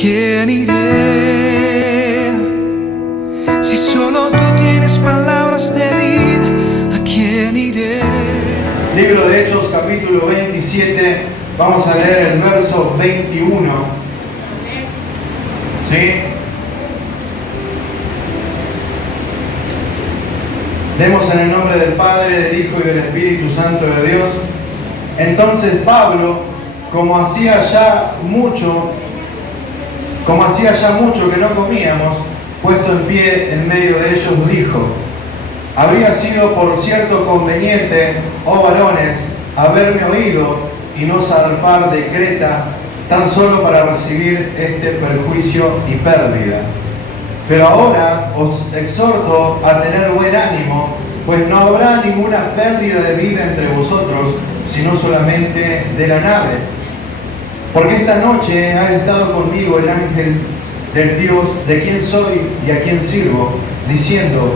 quién iré? Si solo tú tienes palabras de vida, ¿a quién iré? Libro de Hechos, capítulo 27, vamos a leer el verso 21. ¿Sí? Leemos en el nombre del Padre, del Hijo y del Espíritu Santo de Dios. Entonces Pablo, como hacía ya mucho que no comíamos, puesto en pie en medio de ellos, dijo: habría sido por cierto conveniente, oh varones, haberme oído y no zarpar de Creta, tan solo para recibir este perjuicio y pérdida. Pero ahora os exhorto a tener buen ánimo, pues no habrá ninguna pérdida de vida entre vosotros, sino solamente de la nave. Porque esta noche ha estado conmigo el ángel del Dios, de quien soy y a quien sirvo, diciendo: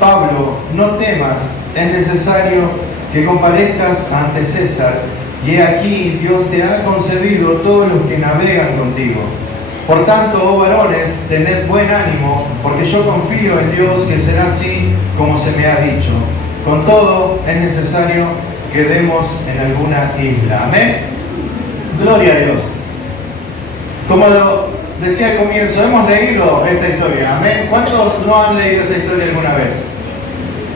Pablo, no temas, es necesario que comparezcas ante César, y he aquí Dios te ha concedido todos los que navegan contigo. Por tanto, oh varones, tened buen ánimo, porque yo confío en Dios que será así como se me ha dicho. Con todo, es necesario que demos en alguna isla. Amén. Gloria a Dios. Como lo decía al comienzo, hemos leído esta historia. Amén. ¿Cuántos no han leído esta historia alguna vez?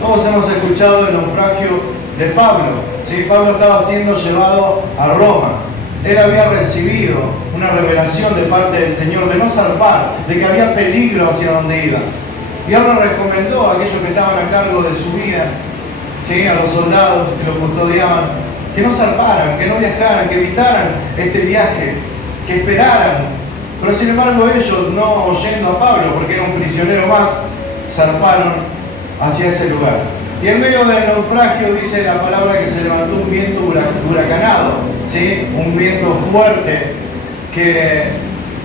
Todos hemos escuchado el naufragio de Pablo. ¿Sí? Pablo estaba siendo llevado a Roma. Él había recibido una revelación de parte del Señor de no zarpar, de que había peligro hacia donde iba. Y él le recomendó a aquellos que estaban a cargo de su vida, ¿sí?, a los soldados que lo custodiaban, que no zarparan, que no viajaran, que evitaran este viaje, que esperaran. Pero sin embargo ellos, no oyendo a Pablo, porque era un prisionero más, zarparon hacia ese lugar. Y en medio del naufragio dice la palabra que se levantó un viento huracanado, ¿sí?, un viento fuerte que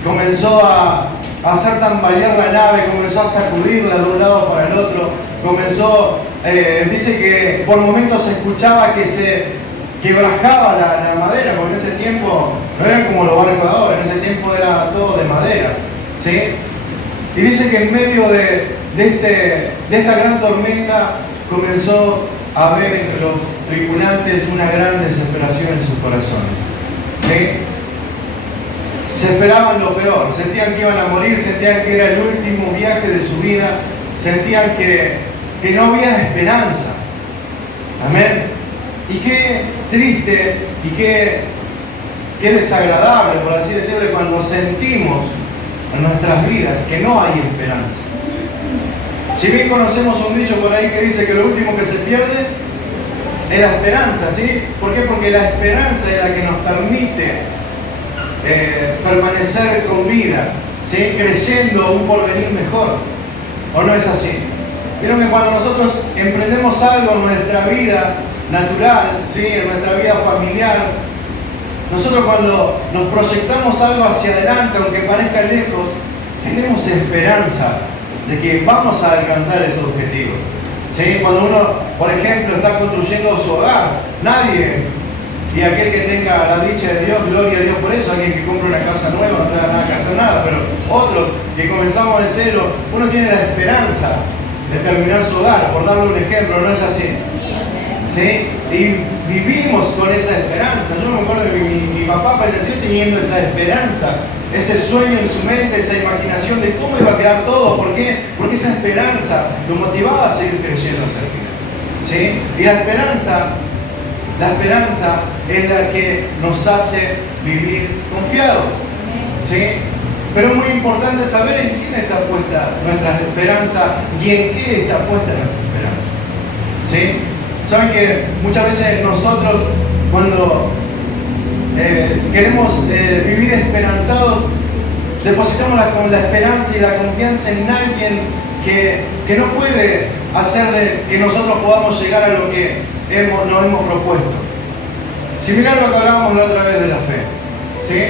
comenzó a hacer tambalear la nave, comenzó a sacudirla de un lado para el otro, dice que por momentos se escuchaba que se quebrajaba la madera, porque en ese tiempo no eran como los barcos de ahora, en ese tiempo era todo de madera, ¿sí? Y dice que en medio de esta gran tormenta comenzó a haber entre los tripulantes una gran desesperación en sus corazones, ¿sí? Se esperaban lo peor, sentían que iban a morir, sentían que era el último viaje de su vida, sentían que no había esperanza. Amén. Y qué triste y qué desagradable, por así decirlo, cuando sentimos en nuestras vidas que no hay esperanza. Si bien conocemos un dicho por ahí que dice que lo último que se pierde es la esperanza, ¿sí? ¿Por qué? Porque la esperanza es la que nos permite permanecer con vida, ¿sí?, creyendo un porvenir mejor. ¿O no es así? Vieron que cuando nosotros emprendemos algo en nuestra vida natural, ¿sí?, en nuestra vida familiar, nosotros cuando nos proyectamos algo hacia adelante, aunque parezca lejos, tenemos esperanza de que vamos a alcanzar esos objetivos, ¿sí? Cuando uno, por ejemplo, está construyendo su hogar, nadie, y aquel que tenga la dicha de Dios, gloria a Dios por eso, alguien que compra una casa nueva no tenga nada que hacer nada, pero otros que comenzamos de cero, uno tiene la esperanza de terminar su hogar, por darle un ejemplo, ¿no es así? ¿Sí? Y vivimos con esa esperanza. Yo me acuerdo que mi papá falleció teniendo esa esperanza, ese sueño en su mente, esa imaginación de cómo iba a quedar todo. ¿Por qué? Porque esa esperanza lo motivaba a seguir creciendo hasta el final, ¿sí? Y la esperanza es la que nos hace vivir confiados, ¿sí? Pero es muy importante saber en quién está puesta nuestra esperanza y en qué está puesta nuestra esperanza, ¿sí? Saben que muchas veces nosotros, cuando queremos vivir esperanzados, depositamos la esperanza y la confianza en alguien que no puede hacer de que nosotros podamos llegar a lo que nos hemos propuesto. Similar a lo que hablábamos la otra vez de la fe, ¿sí?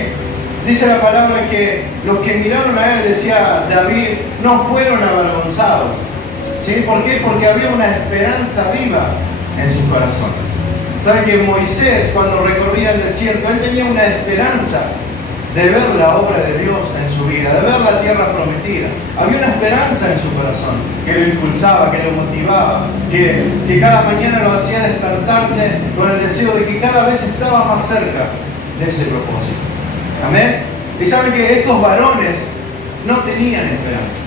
Dice la palabra que los que miraron a él, decía David, no fueron avergonzados, ¿sí? ¿Por qué? Porque había una esperanza viva en sus corazones. ¿Saben que Moisés, cuando recorría el desierto, él tenía una esperanza de ver la obra de Dios en su vida, de ver la tierra prometida. Había una esperanza en su corazón que lo impulsaba, que lo motivaba, que cada mañana lo hacía despertarse con el deseo de que cada vez estaba más cerca de ese propósito. Amén. Y saben que estos varones no tenían esperanza.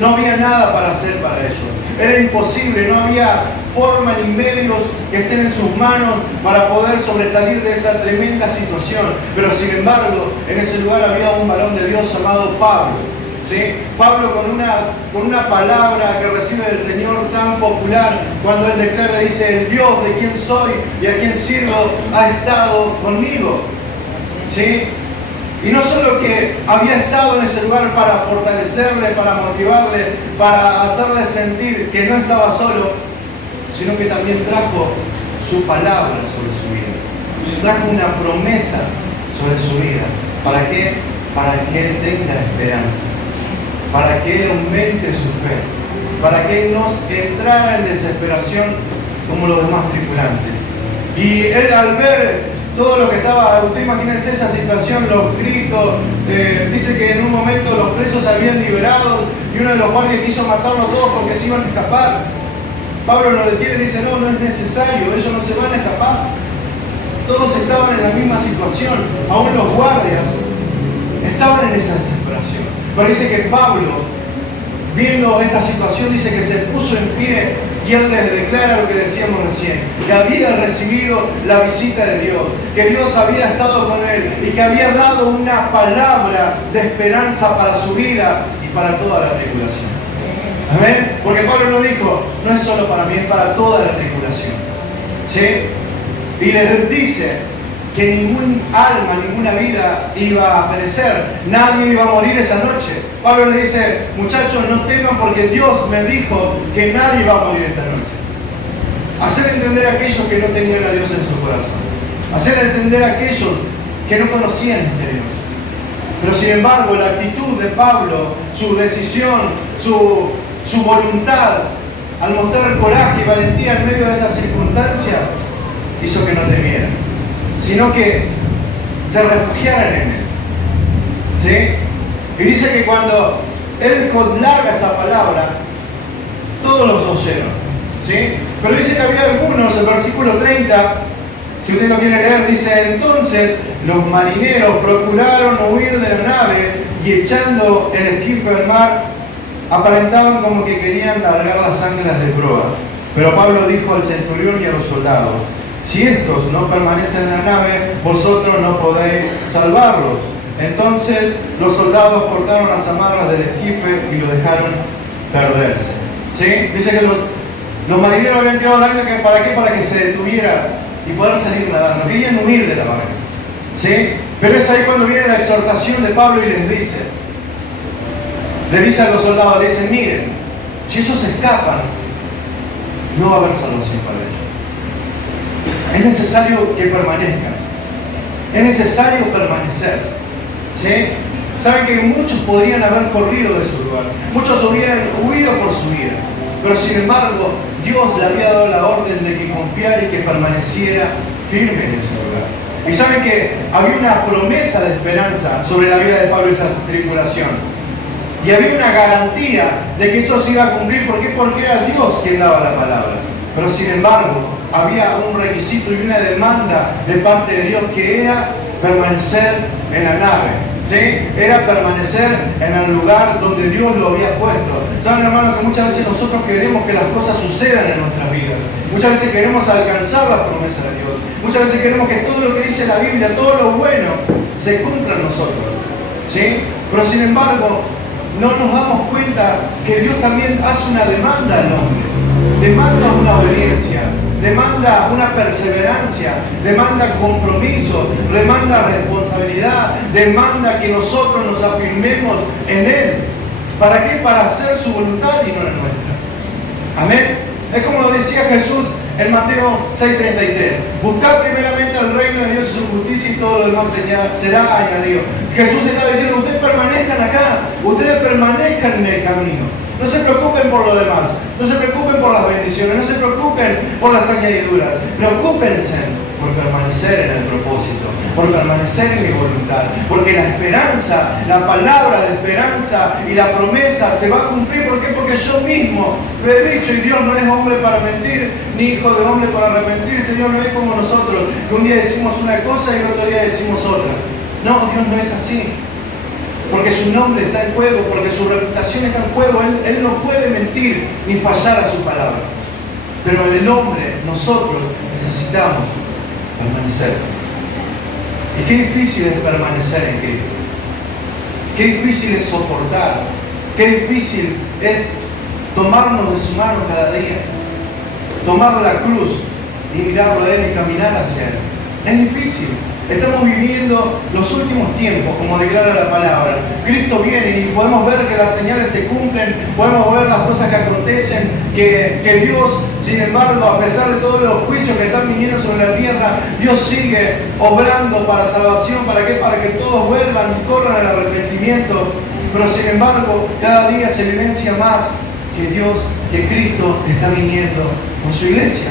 No había nada para hacer para ellos. Era imposible, no había forma ni medios que estén en sus manos para poder sobresalir de esa tremenda situación. Pero sin embargo, en ese lugar había un varón de Dios llamado Pablo. ¿Sí? Pablo con una palabra que recibe del Señor tan popular, cuando él declara, dice: el Dios de quien soy y a quien sirvo ha estado conmigo. ¿Sí? Y no solo que había estado en ese lugar para fortalecerle, para motivarle, para hacerle sentir que no estaba solo, sino que también trajo su palabra sobre su vida. Trajo una promesa sobre su vida. ¿Para qué? Para que él tenga esperanza. Para que él aumente su fe. Para que él no entrara en desesperación como los demás tripulantes. Y él, al ver todo lo que estaba, usted imagínense esa situación, los gritos, dice que en un momento los presos se habían liberado y uno de los guardias quiso matarlos todos porque se iban a escapar. Pablo lo detiene y dice: no, no es necesario, ellos no se van a escapar. Todos estaban en la misma situación, aún los guardias estaban en esa desesperación. Pero dice que Pablo, viendo esta situación, dice que se puso en pie y él les declara lo que decíamos recién, que había recibido la visita de Dios, que Dios había estado con él y que había dado una palabra de esperanza para su vida y para toda la tribulación. Amén. Porque Pablo no dijo: no es solo para mí, es para toda la tribulación. ¿Sí? Y les dice que ningún alma, ninguna vida iba a perecer, nadie iba a morir esa noche. Pablo le dice: muchachos, no teman porque Dios me dijo que nadie iba a morir esta noche. Hacer entender a aquellos que no tenían a Dios en su corazón. Hacer entender a aquellos que no conocían este Dios. Pero sin embargo, la actitud de Pablo, su decisión, su voluntad, al mostrar coraje y valentía en medio de esa circunstancia, hizo que no temieran, sino que se refugiaran en él. ¿Sí? Y dice que cuando él larga esa palabra, todos los oyeron. ¿Sí? Pero dice que había algunos, el versículo 30, si usted lo quiere leer, dice: entonces los marineros procuraron huir de la nave y echando el esquife al mar, aparentaban como que querían largar las anclas de proa. Pero Pablo dijo al centurión y a los soldados: si estos no permanecen en la nave, vosotros no podéis salvarlos. Entonces los soldados cortaron las amarras del esquife y lo dejaron perderse. ¿Sí? Dice que los marineros habían tirado la ancla, ¿para qué? Para que se detuviera y poder salir nadando. Querían huir de la barca. ¿Sí? Pero es ahí cuando viene la exhortación de Pablo y les dice a los soldados, le dice: miren, si esos escapan, no va a haber salvación para ellos. Es necesario que permanezcan. Es necesario permanecer. ¿Sí? Saben que muchos podrían haber corrido de su lugar. Muchos hubieran huido por su vida. Pero sin embargo, Dios le había dado la orden de que confiara y que permaneciera firme en ese lugar. Y saben que había una promesa de esperanza sobre la vida de Pablo y esa tripulación. Y había una garantía de que eso se iba a cumplir. ¿Por qué? Porque era Dios quien daba la palabra. Pero sin embargo, había un requisito y una demanda de parte de Dios, que era permanecer en la nave. ¿Sí? Era permanecer en el lugar donde Dios lo había puesto. Saben, hermanos, que muchas veces nosotros queremos que las cosas sucedan en nuestras vidas. Muchas veces queremos alcanzar las promesas de Dios. Muchas veces queremos que todo lo que dice la Biblia, todo lo bueno, se cumpla en nosotros. ¿Sí? Pero sin embargo, no nos damos cuenta que Dios también hace una demanda al hombre. Demanda una obediencia, demanda una perseverancia, demanda compromiso, demanda responsabilidad, demanda que nosotros nos afirmemos en Él. ¿Para qué? Para hacer su voluntad y no la nuestra. Amén. Es como decía Jesús en Mateo 6:33. Buscad primeramente el reino de Dios y su justicia y todo lo demás será añadido. Jesús está diciendo: ustedes permanezcan acá, ustedes permanezcan en el camino. No se preocupen por lo demás, no se preocupen por las bendiciones, no se preocupen por las añadiduras. Preocúpense por permanecer en el propósito, por permanecer en mi voluntad, porque la esperanza, la palabra de esperanza y la promesa se va a cumplir. ¿Por qué? Porque yo mismo lo he dicho, y Dios no es hombre para mentir, ni hijo de hombre para arrepentirse. Dios no es como nosotros, que un día decimos una cosa y el otro día decimos otra. No, Dios no es así. Porque su nombre está en juego, porque su reputación está en juego. Él no puede mentir ni fallar a su palabra. Pero el hombre, nosotros, necesitamos permanecer. Y qué difícil es permanecer en Cristo. Qué difícil es soportar. Qué difícil es tomarnos de su mano cada día. Tomar la cruz y mirarlo a Él y caminar hacia Él. Es difícil. Estamos viviendo los últimos tiempos, como declara la palabra. Cristo viene y podemos ver que las señales se cumplen, podemos ver las cosas que acontecen, que Dios, sin embargo, a pesar de todos los juicios que están viniendo sobre la tierra, Dios sigue obrando para salvación. ¿Para qué? Para que todos vuelvan y corran al arrepentimiento. Pero sin embargo, cada día se evidencia más que Cristo está viniendo con su iglesia.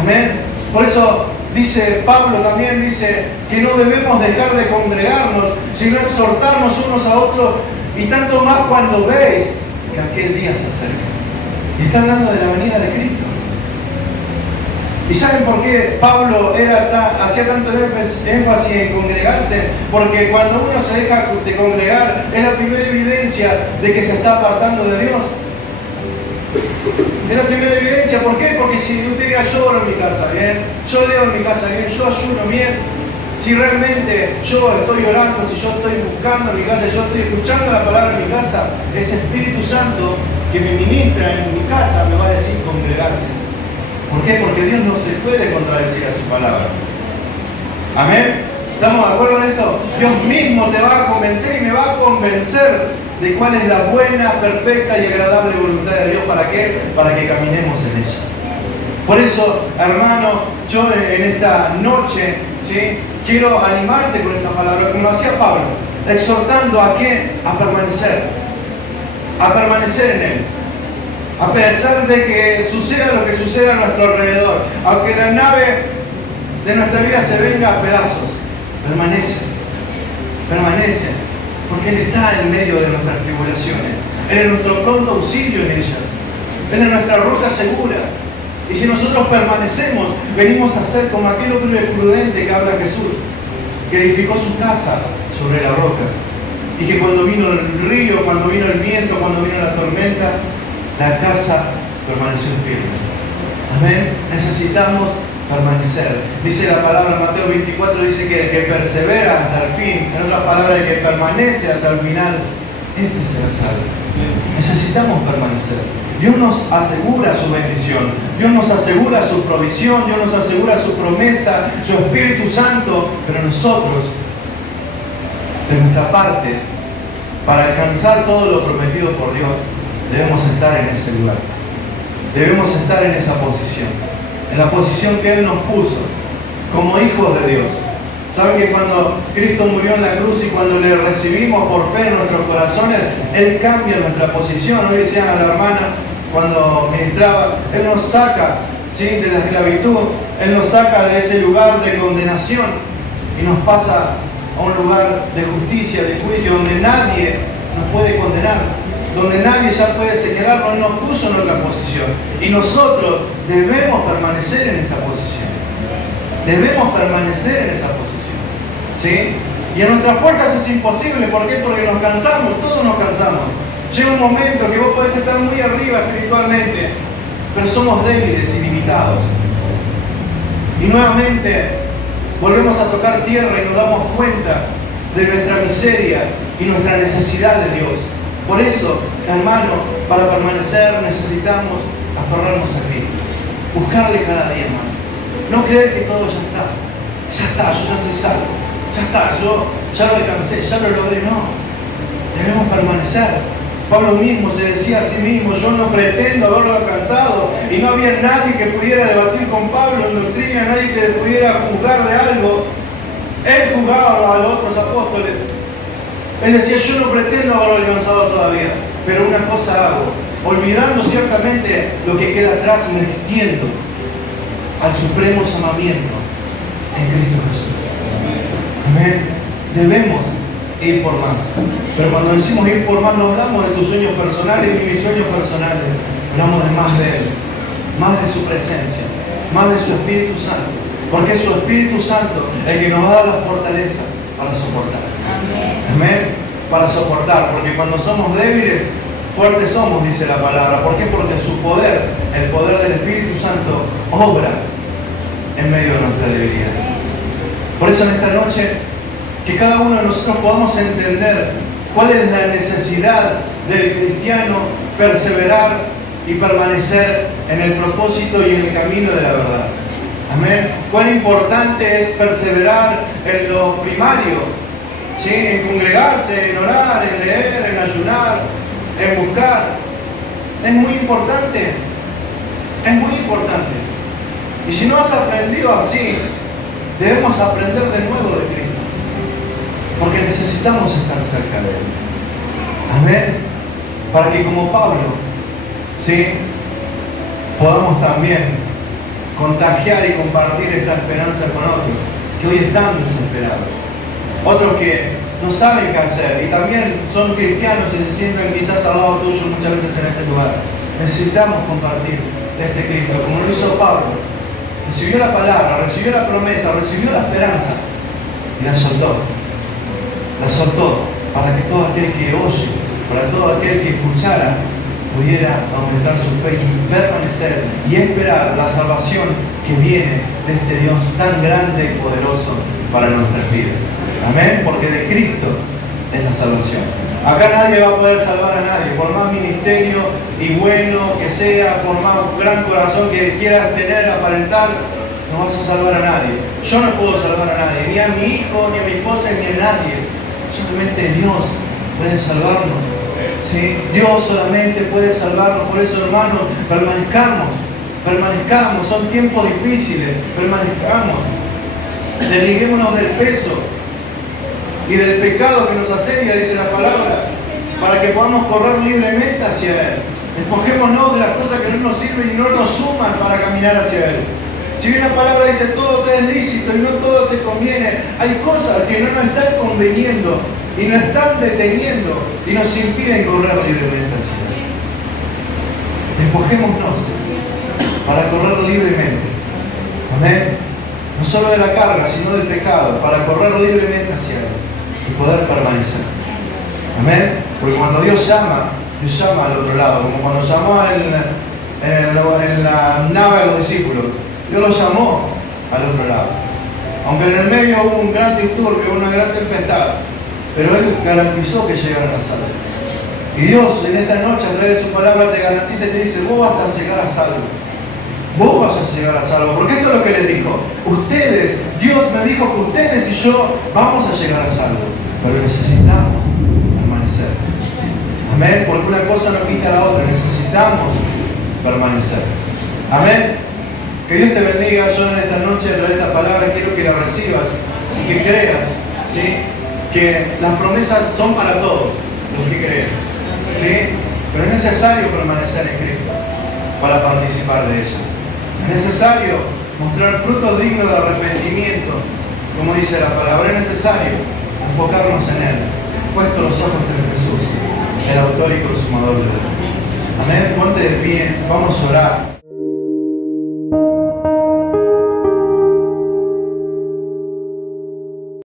Amén. Por eso dice Pablo, también dice que no debemos dejar de congregarnos, sino exhortarnos unos a otros, y tanto más cuando veis que aquel día se acerca. Y está hablando de la venida de Cristo. ¿Y saben por qué Pablo hacía tanto énfasis en congregarse? Porque cuando uno se deja de congregar, es la primera evidencia de que se está apartando de Dios. Es la primera evidencia. ¿Por qué? Porque si usted diga, yo oro en mi casa bien, yo leo en mi casa bien, yo ayuno bien, si realmente yo estoy orando, si yo estoy buscando en mi casa, yo estoy escuchando la palabra en mi casa, ese Espíritu Santo que me ministra en mi casa me va a decir congregarte. ¿Por qué? Porque Dios no se puede contradecir a su palabra. Amén. ¿Estamos de acuerdo en esto? Dios mismo te va a convencer y me va a convencer de cuál es la buena, perfecta y agradable voluntad de Dios. ¿Para qué? Para que caminemos en ella. Por eso, hermano, yo en esta noche, ¿sí?, quiero animarte con esta palabra, como hacía Pablo, exhortando a qué? A permanecer en Él. A pesar de que suceda lo que suceda a nuestro alrededor, aunque la nave de nuestra vida se venga a pedazos, permanece, porque Él está en medio de nuestras tribulaciones. Él es nuestro pronto auxilio en ellas. Él es nuestra ruta segura. Y si nosotros permanecemos, venimos a ser como aquel hombre prudente que habla Jesús, que edificó su casa sobre la roca. Y que cuando vino el río, cuando vino el viento, cuando vino la tormenta, la casa permaneció firme. Amén. Necesitamos permanecer. Dice la palabra en Mateo 24, dice que el que persevera hasta el fin, en otras palabras, el que permanece hasta el final, este será salvo. Necesitamos permanecer. Dios nos asegura su bendición, Dios nos asegura su provisión, Dios nos asegura su promesa, su Espíritu Santo, pero nosotros, de nuestra parte, para alcanzar todo lo prometido por Dios, debemos estar en ese lugar. Debemos estar en esa posición, en la posición que Él nos puso, como hijos de Dios. ¿Saben que cuando Cristo murió en la cruz y cuando le recibimos por fe en nuestros corazones, Él cambia nuestra posición? Hoy decían a la hermana, cuando ministraba, Él nos saca, ¿sí?, de la esclavitud, Él nos saca de ese lugar de condenación y nos pasa a un lugar de justicia, de juicio, donde nadie nos puede condenar, donde nadie ya puede señalarnos. Él nos puso en otra posición y nosotros debemos permanecer en esa posición. Debemos permanecer en esa posición. ¿Sí? Y en nuestras fuerzas es imposible. ¿Por qué? Porque nos cansamos, todos nos cansamos. Llega un momento que vos podés estar muy arriba espiritualmente, pero somos débiles y limitados. Y nuevamente volvemos a tocar tierra y nos damos cuenta de nuestra miseria y nuestra necesidad de Dios. Por eso, hermano, para permanecer necesitamos aferrarnos a Cristo, buscarle cada día más. No creer que todo ya está, yo ya soy salvo, ya está, yo ya lo alcancé, ya lo logré. No, debemos permanecer. Pablo mismo se decía a sí mismo, yo no pretendo haberlo alcanzado, y no había nadie que pudiera debatir con Pablo en doctrina, nadie que le pudiera juzgar de algo. Él juzgaba a los otros apóstoles. Él decía, yo no pretendo haberlo alcanzado todavía, pero una cosa hago, olvidando ciertamente lo que queda atrás, me extiendo al supremo llamamiento en Cristo Jesús. Amén. Debemos ir por más. Pero cuando decimos ir por más, no hablamos de tus sueños personales ni mis sueños personales. Hablamos de más de Él, más de su presencia, más de su Espíritu Santo. Porque es su Espíritu Santo el que nos da la fortaleza para soportar. Amén. Para soportar. Porque cuando somos débiles, fuertes somos, dice la palabra. ¿Por qué? Porque su poder, el poder del Espíritu Santo, obra en medio de nuestra debilidad. Por eso en esta noche, que cada uno de nosotros podamos entender cuál es la necesidad del cristiano perseverar y permanecer en el propósito y en el camino de la verdad. Amén. Cuán importante es perseverar en lo primario, ¿sí? En congregarse, en orar, en leer, en ayunar, en buscar. Es muy importante. Es muy importante. Y si no has aprendido así, debemos aprender de nuevo de Cristo. Porque necesitamos estar cerca de Él. Amén. Para que como Pablo, ¿sí?, podamos también contagiar y compartir esta esperanza con otros que hoy están desesperados. Otros que no saben qué hacer y también son cristianos y se sienten quizás al lado tuyo muchas veces en este lugar. Necesitamos compartir este Cristo, como lo hizo Pablo. Recibió la palabra, recibió la promesa, recibió la esperanza y la soltó. La soltó para que todo aquel que oye, para todo aquel que escuchara, pudiera aumentar su fe y permanecer y esperar la salvación que viene de este Dios tan grande y poderoso para nuestras vidas. Amén. Porque de Cristo es la salvación. Acá nadie va a poder salvar a nadie, por más ministerio y bueno que sea, por más gran corazón que quieras tener, aparentar, no vas a salvar a nadie. Yo no puedo salvar a nadie, ni a mi hijo, ni a mi esposa, ni a nadie. Solamente Dios puede salvarnos. ¿Sí? Dios solamente puede salvarnos. Por eso, hermanos, permanezcamos. Son tiempos difíciles, permanezcamos. Desliguémonos del peso y del pecado que nos asedia, dice la palabra, para que podamos correr libremente hacia Él. Despojémonos de las cosas que no nos sirven y no nos suman para caminar hacia Él. Si bien la palabra dice todo te es lícito y no todo te conviene, hay cosas que no nos están conveniendo y nos están deteniendo y nos impiden correr libremente hacia Él. Despojémonos para correr libremente. Amén. No solo de la carga, sino del pecado, para correr libremente hacia Él y poder permanecer. Amén. Porque cuando Dios llama al otro lado, como cuando llamó en la nave a los discípulos. Dios los llamó al otro lado. Aunque en el medio hubo un gran disturbio, una gran tempestad, pero Él garantizó que llegaran a salvo. Y Dios en esta noche, a través de su palabra, te garantiza y te dice, vos vas a llegar a salvo. Vos vas a llegar a salvo. Porque esto es lo que le dijo. Ustedes, Dios me dijo que ustedes y yo vamos a llegar a salvo. Pero necesitamos permanecer. Amén. Porque una cosa no quita la otra. Necesitamos permanecer. Amén. Que Dios te bendiga. Yo en esta noche, a través de esta palabra, quiero que la recibas y que creas, ¿sí?, que las promesas son para todos los que creen, ¿sí? Pero es necesario permanecer en Cristo para participar de ellas. Es necesario mostrar frutos dignos de arrepentimiento, como dice la palabra. Es necesario enfocarnos en Él, puesto los ojos en Jesús, el autor y consumador de la fe. Amén. Ponte de pie, vamos a orar.